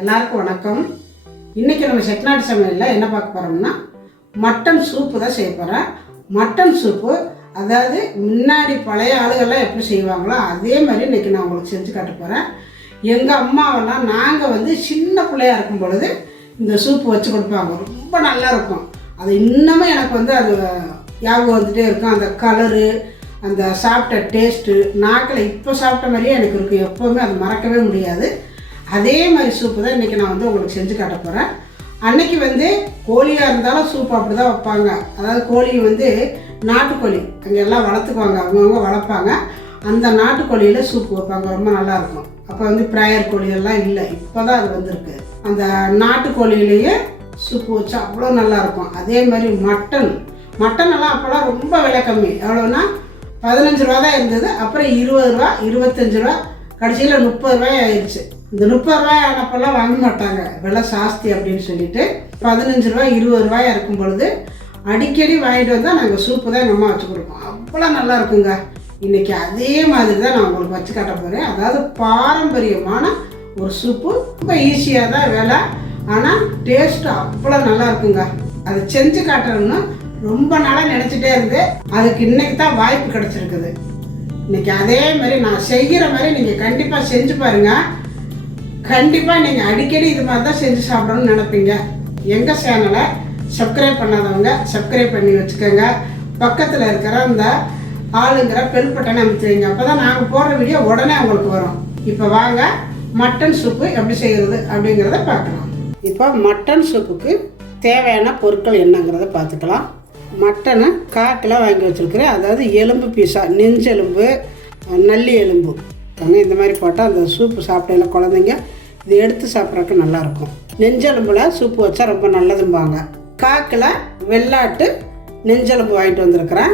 எல்லாருக்கும் வணக்கம். இன்றைக்கி நம்ம செட்டிநாடு சமையலில் என்ன பார்க்க போகிறோம்னா மட்டன் சூப்பு தான் செய்ய போகிறேன். மட்டன் சூப்பு அதாவது முன்னாடி பழைய ஆளுகள்லாம் எப்படி செய்வாங்களோ அதே மாதிரி இன்றைக்கி நான் உங்களுக்கு செஞ்சு காட்ட போகிறேன். எங்கள் அம்மாவெல்லாம் நாங்கள் சின்ன பிள்ளையாக இருக்கும் பொழுது இந்த சூப்பு வச்சு கொடுப்பாங்க. ரொம்ப நல்லா இருக்கும். அது இன்னமும் எனக்கு அது ஞாபகம் வந்துகிட்டே இருக்கும். அந்த கலரு, அந்த சாப்பிட்ட டேஸ்ட்டு நாக்கில் இப்போ சாப்பிட்ட மாதிரியே எனக்கு இருக்கும். எப்போவுமே அது மறக்கவே முடியாது. அதே மாதிரி சூப்பு தான் இன்றைக்கி நான் உங்களுக்கு செஞ்சு காட்ட போகிறேன். அன்றைக்கி கோழியாக இருந்தாலும் சூப் அப்படி தான் வைப்பாங்க. அதாவது கோழி நாட்டுக்கோழி அங்கே எல்லாம் வளர்த்துக்குவாங்க, அவங்கவுங்க வளர்ப்பாங்க. அந்த நாட்டுக்கோழியில் சூப்பு வைப்பாங்க, ரொம்ப நல்லாயிருக்கும். அப்போ ப்ராயர் கோழியெல்லாம் இல்லை, இப்போ தான் அது வந்திருக்கு. அந்த நாட்டுக்கோழியிலேயே சூப்பு வச்சா அவ்வளோ நல்லாயிருக்கும். அதே மாதிரி மட்டனெல்லாம் அப்போல்லாம் ரொம்ப விலை கம்மி. எவ்வளோன்னா 15 ரூபா தான் இருந்தது. அப்புறம் 20 ரூபா, 25 ரூபா, கடைசியில் 30 ரூபாய் ஆயிடுச்சு. இந்த 30 ரூபாய் ஆனப்பெல்லாம் வாங்க மாட்டாங்க, விலை ஜாஸ்தி அப்படின்னு சொல்லிட்டு 15 ரூபாய் 20 ரூபாயாக இருக்கும் பொழுது அடிக்கடி வாங்கிட்டு வந்தால் நாங்கள் சூப்பு தான் எங்கள் அம்மா வச்சு கொடுப்போம். அவ்வளோ நல்லா இருக்குங்க. இன்றைக்கி அதே மாதிரி தான் நான் உங்களுக்கு வச்சு காட்ட போகிறேன். அதாவது பாரம்பரியமான ஒரு சூப்பு. ரொம்ப ஈஸியாக தான் வேலை, ஆனால் டேஸ்ட்டு அவ்வளோ நல்லா இருக்குங்க. அதை செஞ்சு காட்டுறோம்னு ரொம்ப நாளாக நினச்சிட்டே இருந்து அதுக்கு இன்றைக்கி தான் வாய்ப்பு கிடச்சிருக்குது. இன்றைக்கி அதே மாதிரி நான் செய்கிற மாதிரி நீங்கள் கண்டிப்பாக செஞ்சு பாருங்கள். கண்டிப்பாக நீங்கள் அடிக்கடி இது மாதிரி தான் செஞ்சு சாப்பிடணும்னு நினைப்பீங்க. எங்கள் சேனலை சப்ஸ்கிரைப் பண்ணாதவங்க சப்ஸ்கிரைப் பண்ணி வச்சுக்கோங்க. பக்கத்தில் இருக்கிற அந்த ஆளுங்கிற பெல் பட்டனை அமைத்துவீங்க. அப்போ தான் நாங்கள் போடுற வீடியோ உடனே உங்களுக்கு வரும். இப்போ வாங்க மட்டன் சூப்பு எப்படி செய்கிறது அப்படிங்கிறத பார்க்கலாம். இப்போ மட்டன் சூப்புக்கு தேவையான பொருட்கள் என்னங்கிறத பார்த்துக்கலாம். மட்டனை 1/4 கிலோ வாங்கி வச்சுருக்கிறேன். அதாவது எலும்பு பீஸாக, நெஞ்செலும்பு, நல்லி எலும்பு இந்த மாதிரி போட்டால் அந்த சூப்பு சாப்பிடையில குழந்தைங்க இது எடுத்து சாப்பிட்றதுக்கு நல்லாயிருக்கும். நெஞ்செலும்பில் சூப்பு வச்சா ரொம்ப நல்லதும்பாங்க. 1/4 கிலோ வெள்ளாட்டு நெஞ்செலும்பு வாங்கிட்டு வந்திருக்கிறேன்.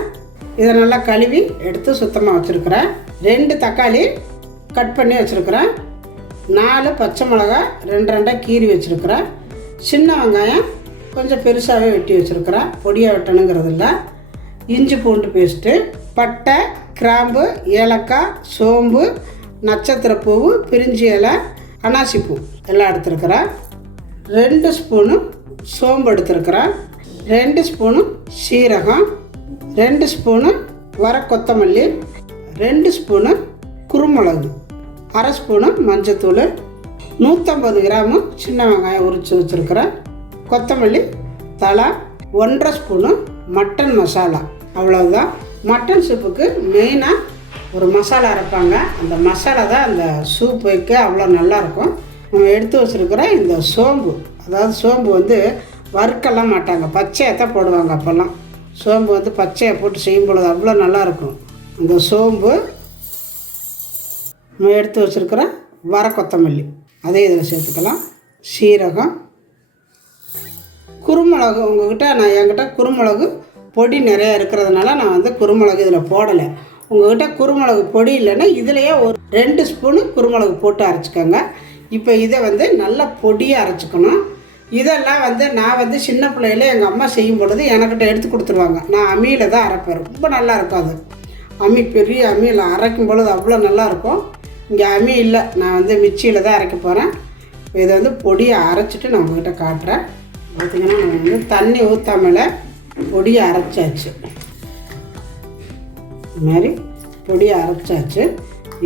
இதை நல்லா கழுவி எடுத்து சுத்தமாக வச்சுருக்கிறேன். 2 தக்காளி கட் பண்ணி வச்சுருக்கிறேன். 4 பச்சை மிளகா 2 கீறி வச்சுருக்கிறேன். சின்ன வெங்காயம் கொஞ்சம் பெருசாகவே வெட்டி வச்சுருக்கிறேன், பொடியாக வெட்டணுங்கிறது இல்லை. இஞ்சி பூண்டு பேஸ்ட்டு, பட்டை, கிராம்பு, ஏலக்காய், சோம்பு, நட்சத்திரப்பூவு, பிரிஞ்சி இலை, அனாசிப்பூ எல்லாம் எடுத்துருக்கிறேன். 2 ஸ்பூனு சோம்பு எடுத்துருக்கிறேன். 2 ஸ்பூனு சீரகம், 2 ஸ்பூனு வர கொத்தமல்லி, 2 ஸ்பூனு குருமிளகு, 1/2 ஸ்பூனு மஞ்சத்தூள், 150 கிராமு சின்ன வெங்காயம் உரித்து வச்சுருக்கிறேன், கொத்தமல்லி தலை, 1/2 ஸ்பூனு மட்டன் மசாலா. அவ்வளவுதான். மட்டன் சூப்புக்கு மெயினாக ஒரு மசாலா அரைப்பாங்க. அந்த மசாலா தான் அந்த சூப் வைக்க அவ்வளோ நல்லாயிருக்கும். நம்ம எடுத்து வச்சுருக்கிற இந்த சோம்பு, அதாவது சோம்பு வறுக்கலாம் மாட்டாங்க, பச்சையாக தான் போடுவாங்க. அப்போல்லாம் சோம்பு பச்சையாக போட்டு செய்யும் பொழுது அவ்வளோ நல்லாயிருக்கும். அந்த சோம்பு, நம்ம எடுத்து வச்சுருக்கிற வர கொத்தமல்லி அதே இதில் சேர்த்துக்கலாம். சீரகம், குருமிளகு. என்கிட்ட குருமிளகு பொடி நிறையா இருக்கிறதுனால நான் குருமிளகு இதில் போடலை. உங்கள்கிட்ட குருமிளகு பொடி இல்லைன்னா இதிலையே ஒரு 2 ஸ்பூனு குருமிளகு போட்டு அரைச்சிக்கோங்க. இப்போ இதை நல்லா பொடியாக அரைச்சிக்கணும். இதெல்லாம் நான் சின்ன பிள்ளையில எங்கள் அம்மா செய்யும் பொழுது எனக்கிட்ட எடுத்து கொடுத்துருவாங்க. நான் அம்மியில் தான் அரைப்பேன். ரொம்ப நல்லா இருக்கும். அது பெரிய அம்மியில் அரைக்கும் பொழுது அவ்வளோ நல்லாயிருக்கும். இங்கே அம்மி இல்லை, நான் மிக்சியில் தான் அரைக்க போகிறேன். இதை பொடியை அரைச்சிட்டு நான் உங்கள்கிட்ட காட்டுறேன். பார்த்திங்கன்னா நான் தண்ணி ஊற்றாமல பொடியை அரைச்சாச்சு. இது மாதிரி பொடியை அரைச்சாச்சு.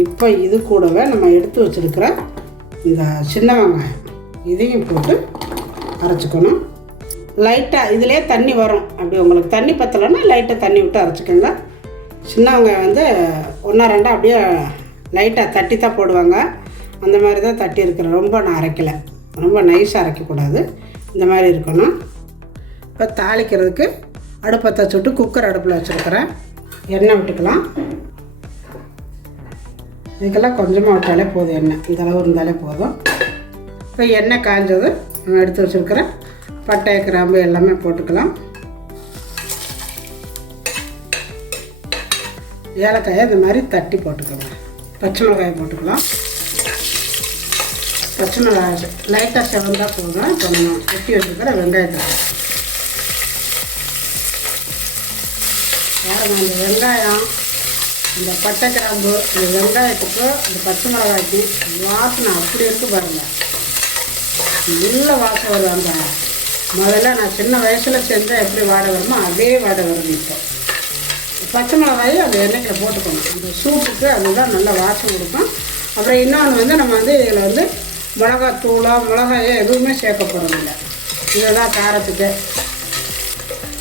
இப்போ இது கூடவே நம்ம எடுத்து வச்சுருக்கிற இந்த சின்ன வெங்காயம் இதையும் போட்டு அரைச்சிக்கணும். லைட்டாக இதிலே தண்ணி வரும். அப்படி உங்களுக்கு தண்ணி பற்றலைன்னா லைட்டாக தண்ணி விட்டு அரைச்சிக்கோங்க. சின்ன வெங்காயம் 1 2 அப்படியே லைட்டாக தட்டி தான் போடுவாங்க. அந்த மாதிரி தான் தட்டி இருக்கிறேன். ரொம்ப நான் அரைக்கலை, ரொம்ப நைஸாக அரைக்கக்கூடாது. இந்த மாதிரி இருக்கணும். இப்போ தாளிக்கிறதுக்கு அடுப்பத்தை வச்சுட்டு குக்கர் அடுப்பில் வச்சுருக்கிறேன். எண்ணெய் விட்டுக்கலாம். இதுக்கெல்லாம் கொஞ்சமாக விட்டாலே போதும், எண்ணெய் இந்த அளவு இருந்தாலே போதும். இப்போ எண்ணெய் காய்ஞ்சது நம்ம எடுத்து வச்சுருக்கிற பட்டை, கிராம்பு எல்லாமே போட்டுக்கலாம். ஏலக்காயை இந்த மாதிரி தட்டி போட்டுக்கலாம். பச்சை மிளகாயை போட்டுக்கலாம். பச்சை மிளகாய் லைட்டாக செவந்தால் போதும். இப்போ நம்ம வெட்டி வச்சுருக்கிற வெங்காயத்தை பாருங்கள். அந்த வெங்காயம், இந்த பட்டை, கிராம்பு, இந்த வெங்காயத்துக்கு இந்த பச்சை மிளகாய்க்கு வாசனை அப்படி இருக்குது பாருங்கள். நல்ல வாசம் வரும். அந்த முதல்ல நான் சின்ன வயசில் செஞ்சால் எப்படி வாடை வருமோ அதே வாடை வரும். இப்போ பச்சை மிளகாயும் அந்த எண்ணெய்க்கில் போட்டுக்கணும். அந்த சூப்புக்கு அதுதான் நல்ல வாசம் கொடுக்கும். அப்புறம் இன்னொன்று வந்து நம்ம வந்து இதில் வந்து மிளகாத்தூளோ மிளகாயோ எதுவுமே சேர்க்க போகிறதில்ல. இதுதான் காரத்துக்கு.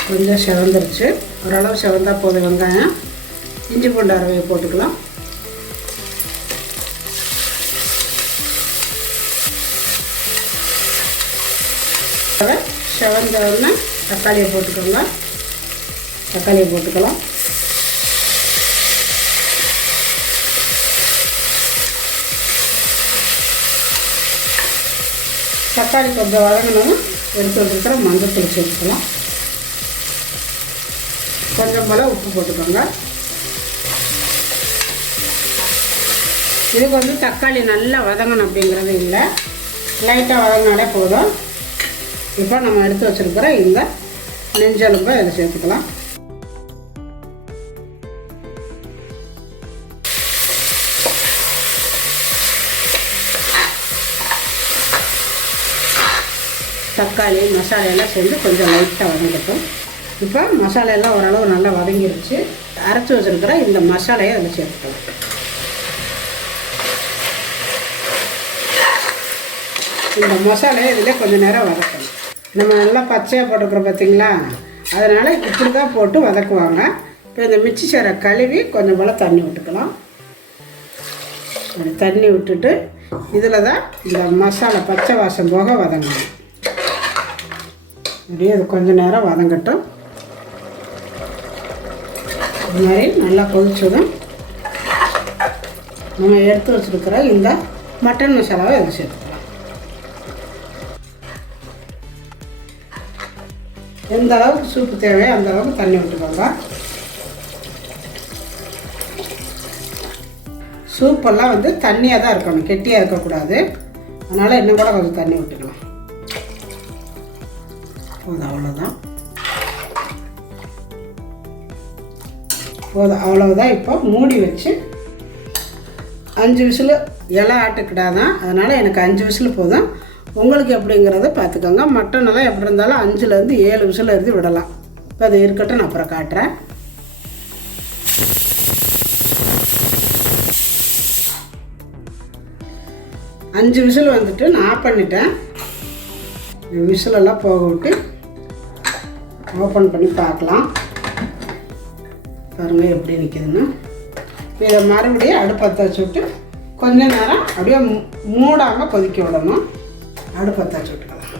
கொஞ்சம் செவந்துருச்சு, ஓரளவு செவந்தால் போதும். வெங்காயம், இஞ்சி பூண்டு அரைவையை போட்டுக்கலாம். செவந்த உடனே தக்காளியை போட்டுக்கோங்க. தக்காளியை போட்டுக்கலாம். தக்காளி கொஞ்சம் வதங்கணும். எடுத்து வச்சுருக்கிற மஞ்சத்தூள் சேர்த்துக்கலாம். கொஞ்சம் போல் உப்பு போட்டுக்கோங்க. இதுக்கு வந்து தக்காளி நல்லா வதங்கணும் அப்படிங்கிறது இல்லை, லைட்டாக வதங்கினாலே போதும். இப்போ நம்ம எடுத்து வச்சுருக்கிற இந்த நெஞ்செலும்பை இதில் சேர்த்துக்கலாம். தக்காளி மசாலையெல்லாம் சேர்ந்து கொஞ்சம் லைட்டாக வதங்கட்டும். இப்போ மசாலையெல்லாம் ஓரளவு நல்லா வதங்கிருச்சு. அரைச்சி வச்சுருக்கிற இந்த மசாலையை அதில் சேர்த்துக்கலாம். இந்த மசாலையை இதில் கொஞ்சம் நேரம் வதக்கணும். நம்ம நல்லா பச்சையாக போட்டுருக்குறோம் பார்த்திங்களா, அதனால் இப்படி தான் போட்டு வதக்குவாங்க. இப்போ இந்த மிக்ஸி சேரை கழுவி கொஞ்சம் போல் தண்ணி விட்டுக்கலாம். தண்ணி விட்டுட்டு இதில் தான் இந்த மசாலா பச்சை வாசம் போக வதங்கணும். அப்படியே அது கொஞ்சம் நேரம் வதங்கட்டும். இது மாதிரி நல்லா கொதிச்சதும் நம்ம எடுத்து வச்சுருக்கிற இந்த மட்டன் மசாலாவை இதில் சேர்த்துக்கலாம். எந்த அளவுக்கு சூப்பு தேவையோ அந்த அளவுக்கு தண்ணி விட்டுக்கோங்க. சூப்பெல்லாம் வந்து தண்ணியாக தான் இருக்கணும், கெட்டியாக இருக்கக்கூடாது. அதனால் இன்னும் கூட கொஞ்சம் தண்ணி விட்டுக்கலாம். போதும், அவ்வளோதான். போதும், அவ்வளவுதான். இப்போ மூடி வச்சு 5 விசில். இலை ஆட்டுக்கிடாதான், அதனால் எனக்கு 5 விசில் போதும். உங்களுக்கு எப்படிங்கிறத பார்த்துக்கோங்க. மட்டனெல்லாம் எப்படி இருந்தாலும் 5லேருந்து 7 விசில் இருந்து விடலாம். இப்போ அது இருக்கட்டும், நான் அப்புறம் காட்டுறேன். அஞ்சு விசில் வந்துட்டு நான் ஆஃப் பண்ணிட்டேன். விசிலெல்லாம் போக விட்டு ஓப்பன் பண்ணி பார்க்கலாம். பாருங்கள் எப்படி நிற்கிதுன்னு. இதை மறுபடியும் அடுப்பத்தை வச்சு விட்டு கொஞ்ச நேரம் அப்படியே மூடாமல் கொதிக்க விடணும். அடுப்பத்தை வச்சு விட்டுக்கலாம்.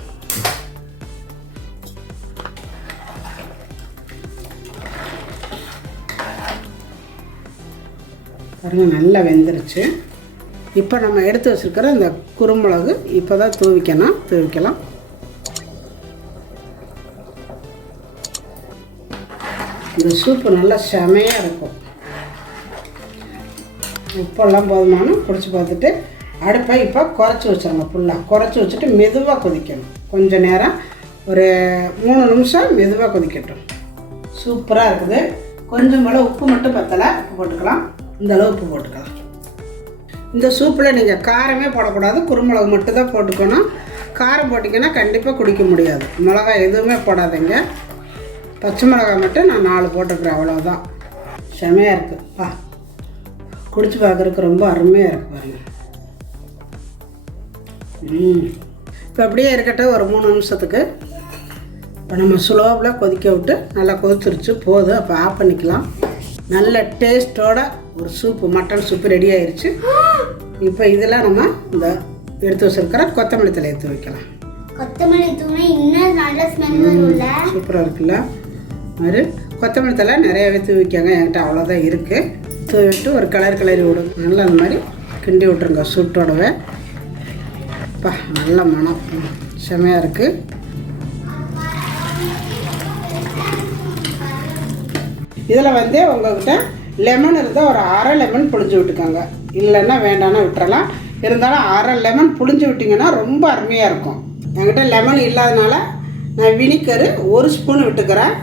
பாருங்கள் நல்லா வெந்துருச்சு. இப்போ நம்ம எடுத்து வச்சுருக்கிற இந்த குருமிளகு இப்போ தான் தூவிக்கலாம். இந்த சூப்பு நல்லா செமையாக இருக்கும். உப்பெல்லாம் போதுமானு பிடிச்சி பார்த்துட்டு அடுப்பை இப்போ குறைச்சி வச்சிருங்க. ஃபுல்லாக குறைச்சி வச்சுட்டு மெதுவாக கொதிக்கணும். கொஞ்சம் நேரம் ஒரு 3 நிமிஷம் மெதுவாக கொதிக்கட்டும். சூப்பராக இருக்குது. கொஞ்சம் போல் உப்பு மட்டும் பத்தலை, உப்பு போட்டுக்கலாம். இந்த அளவு உப்பு போட்டுக்கலாம். இந்த சூப்பில் நீங்கள் காரமே போடக்கூடாது, குருமிளகு மட்டும் தான் போட்டுக்கணும். காரம் போட்டிங்கன்னா கண்டிப்பாக குடிக்க முடியாது. மிளகாய் எதுவுமே போடாதீங்க. பச்சை மிளகாய் மட்டும் நான் 4 போட்டுக்கிறேன், அவ்வளோதான். செமையாக இருக்குதுப்பா. குடிச்சு பார்க்குறதுக்கு ரொம்ப அருமையாக இருக்குது பாருங்கள். இப்போ அப்படியே இருக்கட்டும் ஒரு 3 நிமிஷத்துக்கு. இப்போ நம்ம ஸ்லோவில் கொதிக்க விட்டு நல்லா கொதிச்சிருச்சு, போதும். அப்போ ஆஃப் பண்ணிக்கலாம். நல்ல டேஸ்ட்டோட ஒரு சூப்பு, மட்டன் சூப்பு ரெடி ஆயிடுச்சு. இப்போ இதில் நம்ம இந்த எடுத்து வச்சிருக்கிற கொத்தமல்லி தழை எடுத்து வைக்கலாம். கொத்தமல்லி தூளை இன்னும் நல்ல ஸ்மெல் வரும்ல, சூப்பராக இருக்குல்ல. மாதிரி கொத்தமல்லி தழை நிறையவே தூவிக்காங்க, என்கிட்ட அவ்வளோதான் இருக்குது. தூவிட்டு ஒரு கிளறி விடுங்க. நல்லா அந்த மாதிரி கிண்டி விட்ருங்க சூட்டோடவே. பா நல்ல மனம் செமையாக இருக்குது. இதில் வந்து உங்கள்கிட்ட லெமன் இருந்தால் ஒரு அரை லெமன் புழிஞ்சு விட்டுக்கோங்க. இல்லைன்னா வேண்டாம்னா விட்டுறலாம். இருந்தாலும் அரை லெமன் புழிஞ்சு விட்டிங்கன்னா ரொம்ப அருமையாக இருக்கும். என்கிட்ட லெமன் இல்லாதனால நான் வினிகரு 1 ஸ்பூன் விட்டுக்கிறேன்.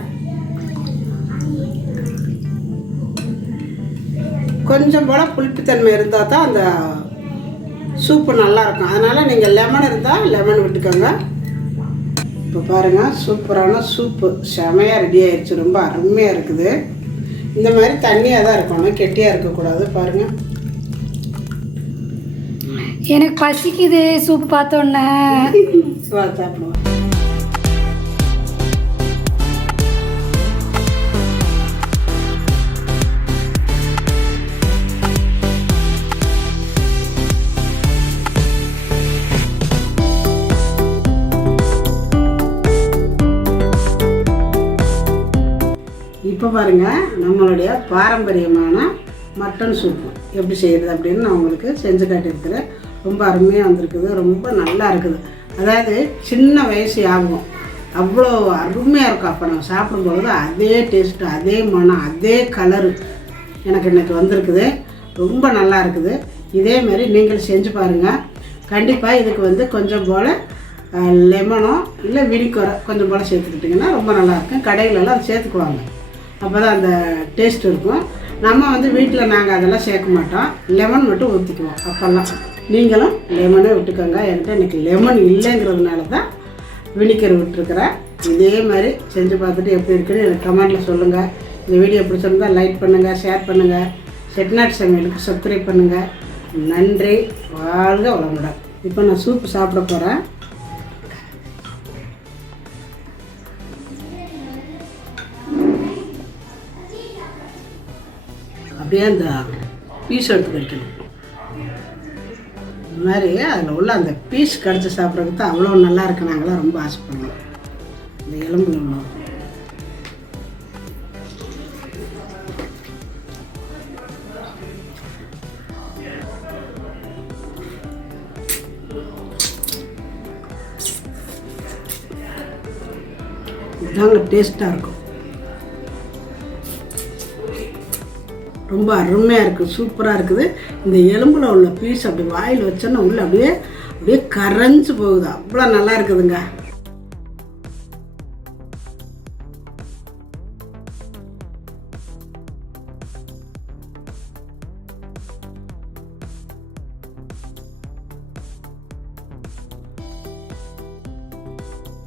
கொஞ்சம் போல் புளிப்புத்தன்மை இருந்தால் தான் அந்த சூப்பு நல்லாயிருக்கும். அதனால் நீங்கள் லெமன் இருந்தால் லெமன் விட்டுக்கோங்க. இப்போ பாருங்கள், சூப்பரான சூப்பு செமையாக ரெடி ஆயிடுச்சு. ரொம்ப அருமையாக இருக்குது. இந்த மாதிரி தண்ணியாக தான் இருக்கணும், கெட்டியாக இருக்கக்கூடாது. பாருங்கள், எனக்கு பசிக்குது சூப்பு பார்த்தோன்னே. சாப்பிடுவோம். இப்போ பாருங்கள், நம்மளுடைய பாரம்பரியமான மட்டன் சூப்பு எப்படி செய்கிறது அப்படின்னு நான் உங்களுக்கு செஞ்சு காட்டியிருக்கிறேன். ரொம்ப அருமையாக வந்திருக்குது, ரொம்ப நல்லா இருக்குது. அதாவது சின்ன வயசு ஆகும், அவ்வளோ அருமையாக இருக்கும். அப்போ நம்ம சாப்பிடும்பொழுது அதே டேஸ்ட்டு, அதே மனம், அதே கலரு எனக்கு இன்றைக்கி வந்திருக்குது. ரொம்ப நல்லா இருக்குது. இதேமாரி நீங்கள் செஞ்சு பாருங்கள். கண்டிப்பாக இதுக்கு கொஞ்சம் போல் லெமனோ இல்லை வினிகரோ கொஞ்சம் போல் சேர்த்துக்கிட்டிங்கன்னா ரொம்ப நல்லாயிருக்கும். கடையிலலாம் அதை சேர்த்துக்குவாங்க, அப்போ தான் அந்த டேஸ்ட் இருக்கும். நம்ம வீட்டில் நாங்கள் அதெல்லாம் சேர்க்க மாட்டோம், லெமன் மட்டும் ஊற்றிக்குவோம். அப்போல்லாம் நீங்களும் லெமனே விட்டுக்கோங்க. என்கிட்ட இன்றைக்கி லெமன் இல்லைங்கிறதுனால தான் வினிகர் விட்டுருக்குறேன். இதே மாதிரி செஞ்சு பார்த்துட்டு எப்படி இருக்குன்னு எனக்கு கமெண்ட்டில் சொல்லுங்கள். இந்த வீடியோ பிடிச்சிருந்தால் லைக் பண்ணுங்கள், ஷேர் பண்ணுங்கள். செட்டிநாட்டு சமையலுக்கு சப்ஸ்கிரைப் பண்ணுங்கள். நன்றி, வாழ்க வளமுடன். இப்போ நான் சூப்பு சாப்பிட போகிறேன். அப்படியே அந்த பீஸ் எடுத்து வைக்கணும். இந்த மாதிரி அதில் உள்ள அந்த பீஸ் கடிச்சு சாப்பிட்றதுக்கு தான் அவ்வளோ நல்லா இருக்கு. நாங்களாம் ரொம்ப ஆசைப்படுவோம். இந்த எலும்புல உள்ள இதாங்க டேஸ்ட்டாக இருக்கும். ரொம்ப அருமையாக இருக்குது, சூப்பராக இருக்குது. இந்த எலும்பில் உள்ள பீஸ் அப்படி வாயில் வச்சோன்னா உள்ளே அப்படியே கரைஞ்சி போகுது. அவ்வளோ நல்லா இருக்குதுங்க.